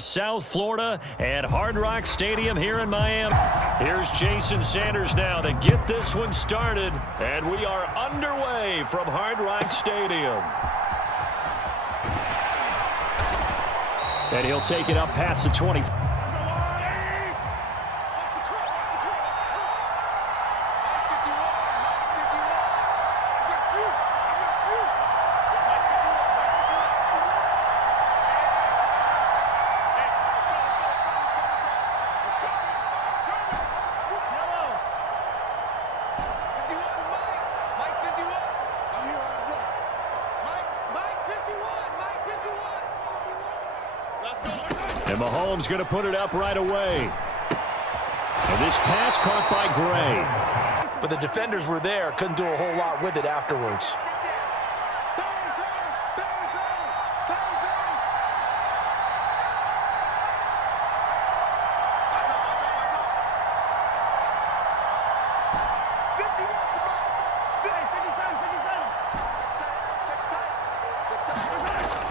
South Florida at Hard Rock Stadium here in Miami. Here's Jason Sanders now to get this one started, and we are underway from Hard Rock Stadium. And he'll take it up past the 20. And Mahomes going to put it up right away. And this pass caught by Gray. But the defenders were there, couldn't do a whole lot with it afterwards.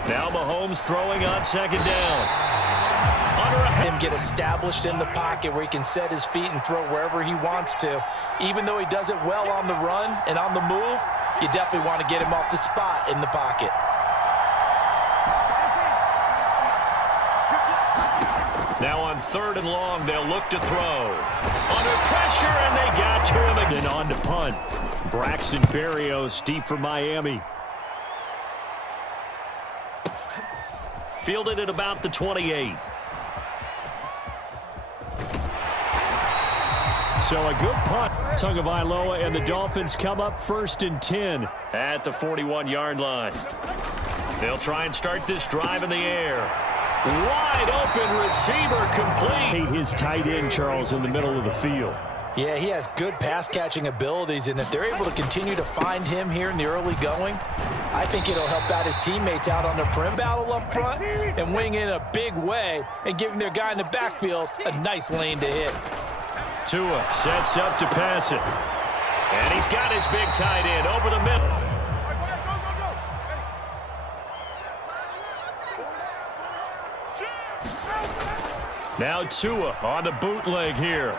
Now Mahomes throwing on second down. Him get established in the pocket where he can set his feet and throw wherever he wants to. Even though he does it well on the run and on the move, you definitely want to get him off the spot in the pocket. Now on 3rd and long, they'll look to throw. Under pressure, and they got to him again. On to punt. Braxton Berrios deep for Miami. Fielded at about the 28. So a good punt. Tagovailoa and the Dolphins come up 1st and 10 at the 41-yard line. They'll try and start this drive in the air. Wide open receiver complete. His tight end, Charles, in the middle of the field. Yeah, he has good pass-catching abilities, and if they're able to continue to find him here in the early going, I think it'll help out his teammates out on the perimeter battle up front and wing in a big way and giving their guy in the backfield a nice lane to hit. Tua sets up to pass it. And he's got his big tight end over the middle. Now Tua on the bootleg here.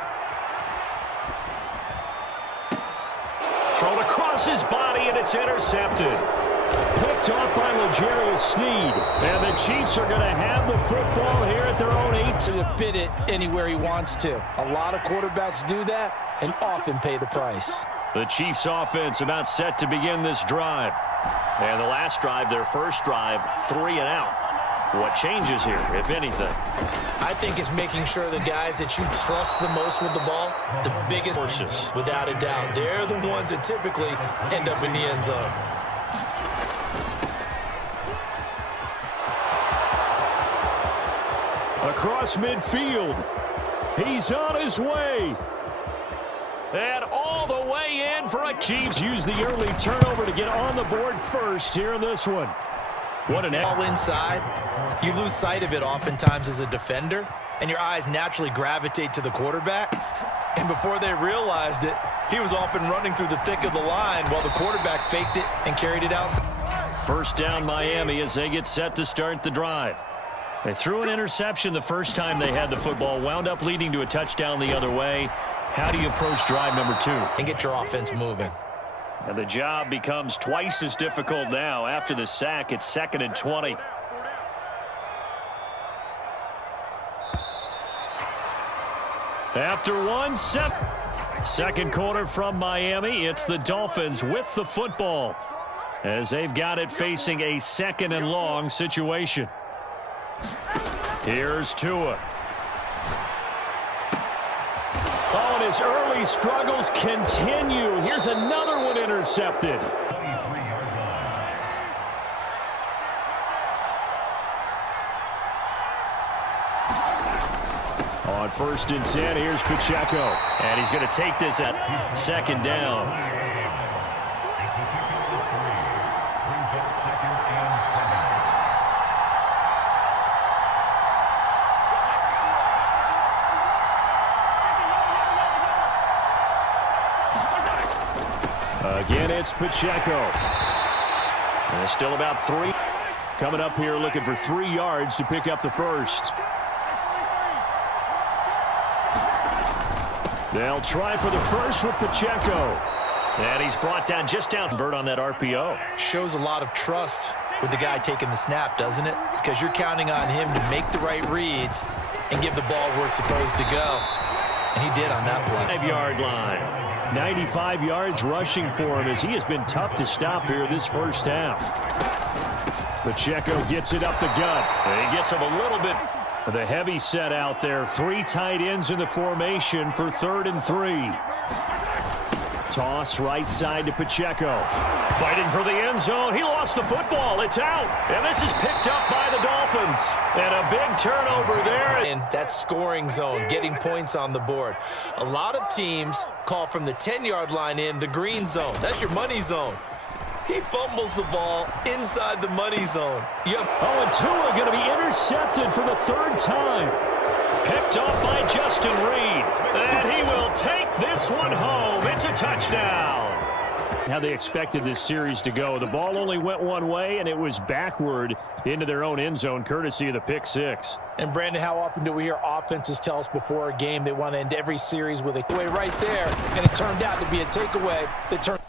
Thrown across his body, and it's intercepted. Picked off by L'Jarius Sneed. And the Chiefs are going to have the football here at their own 8. To fit it anywhere he wants to. A lot of quarterbacks do that and often pay the price. The Chiefs offense about set to begin this drive. And the last drive, their first drive, 3 and out. What changes here, if anything? I think it's making sure the guys that you trust the most with the ball, the biggest horses, without a doubt. They're the ones that typically end up in the end zone. Across midfield. He's on his way. And all the way in for a Chiefs. Use the early turnover to get on the board first here in this one. What an all inside. You lose sight of it oftentimes as a defender, and your eyes naturally gravitate to the quarterback. And before they realized it, he was off and running through the thick of the line while the quarterback faked it and carried it outside. First down Miami as they get set to start the drive. They threw an interception the first time they had the football, wound up leading to a touchdown the other way. How do you approach drive number 2? And get your offense moving. And the job becomes twice as difficult now. After the sack, it's 2nd and 20. After 1 set. Second quarter from Miami, it's the Dolphins with the football as they've got it facing a 2nd and long situation. Here's Tua. Oh, and his early struggles continue. Here's another one intercepted. On 1st and 10, here's Pacheco. And he's going to take this at 2nd down. Again, it's Pacheco. And it's still about 3. Coming up here looking for 3 yards to pick up the first. They'll try for the first with Pacheco. And he's brought down just down. Convert on that RPO. Shows a lot of trust with the guy taking the snap, doesn't it? Because you're counting on him to make the right reads and give the ball where it's supposed to go. And he did on that play. 5-yard line. 95 yards rushing for him as he has been tough to stop here this first half. Pacheco gets it up the gut. And he gets him a little bit. The heavy set out there. 3 tight ends in the formation for 3rd and 3. Toss right side to Pacheco. Fighting for the end zone. He lost the football. It's out. And this is picked up by the Dolphins. And a big turnover there. In that scoring zone, getting points on the board. A lot of teams call from the 10-yard line in the green zone. That's your money zone. He fumbles the ball inside the money zone. Yep. Oh, and Tua going to be intercepted for the 3rd time. Picked off by Justin Reed. And he will take this one home. It's a touchdown. How they expected this series to go. The ball only went one way, and it was backward into their own end zone, courtesy of the pick 6. And, Brandon, how often do we hear offenses tell us before a game they want to end every series with a takeaway right there, and it turned out to be a takeaway that turned